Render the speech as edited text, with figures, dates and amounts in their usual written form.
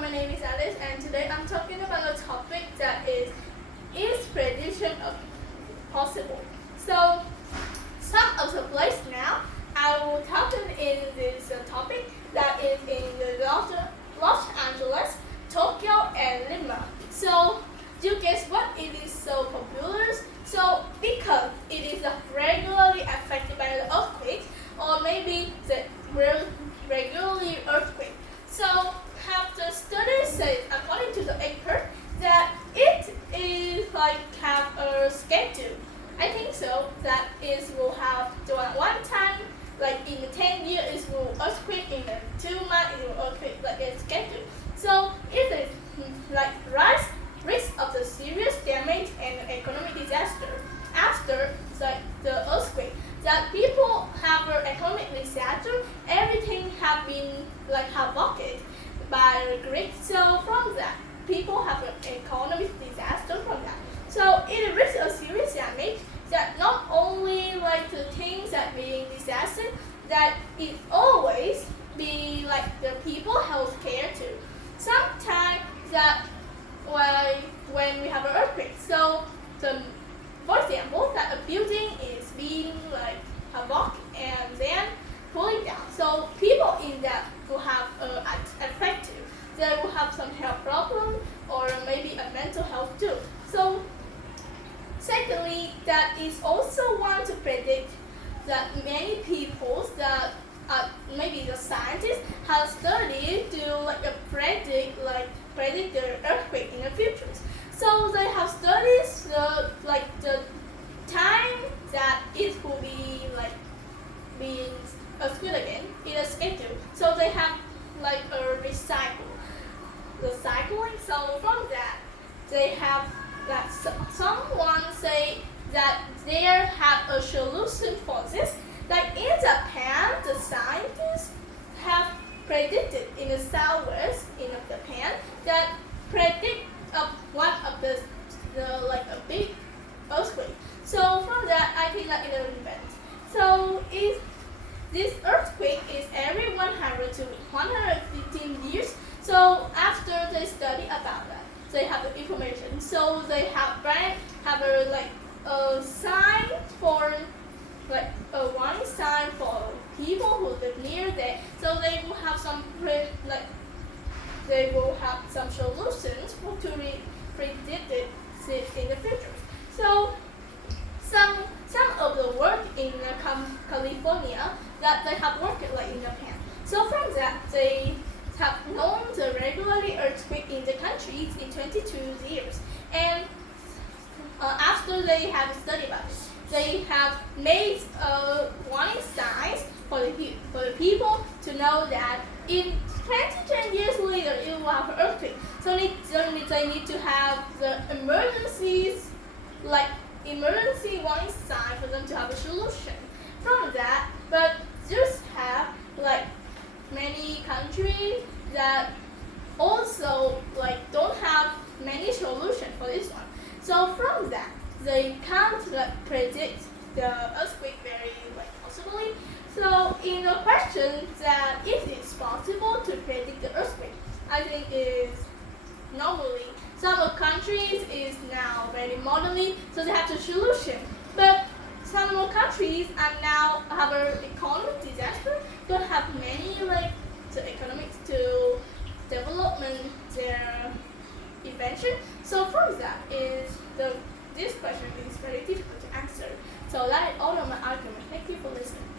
my name is Alice, and today I'm talking about a topic that is prediction possible? So, some of the place now I will talk in this topic that is in the Los Angeles, Tokyo, and Lima. So, you guess what? It is so popular. So, because it is regularly affected by the earthquakes, or maybe the regularly earthquake. So, have the study said, according to the expert, that it is like have a schedule. I think so. That is will have the one time, like in the 10 years, it will earthquake. In the 2 months, it will earthquake like a schedule. So, it is like rise risk of the serious damage and economic disaster after the earthquake. That people have an economic disaster, everything have been like havoked by the Greek. So from that, people have an economic disaster from that. So it risks a serious damage that not only like the things that being disaster, that it always be like the people health care too. Sometimes that when we have an earthquake, so for example, that a building is being like havoc and then pulling down. So people in that will have affected. They will have some health problem or maybe a mental health too. So secondly, that is also one to predict that many people that maybe the scientists have studied to predict the earthquake in the future. So they have studied the time that it will be like being earthquake again in a schedule. So they have like a recycling. So from that, they have that someone say that they have a solution for this. Like in Japan, the scientists have predicted in the southwest in Japan that predict one of the like a big earthquake. So from that, I think that it will event. So if this earthquake is every 100 to 115 years, so after they study about that, they have the information. So they have a sign for like a warning sign for people who live near there. So they will have they will have some solutions to predict it in the future. So some of the work in California that they have worked like in Japan. So from that, they have known the regularly earthquake in the country in 22 years. And after they have studied about it, they have made warning signs for the people to know that in 10 years later it will have an earthquake. So they need to have the emergency warning sign for them to have a solution from that. But just have like many countries that also like don't have many solutions for this one. So from that, they can't predict the earthquake very possibly. So in the question that if it's possible to predict the earthquake, I think is normally some countries is now very modernly, so they have the solution. But some countries are now have an economic disaster, don't have many the economics to development their invention. So from that is this question is very difficult to answer. So that is all of my argument. Thank you for listening.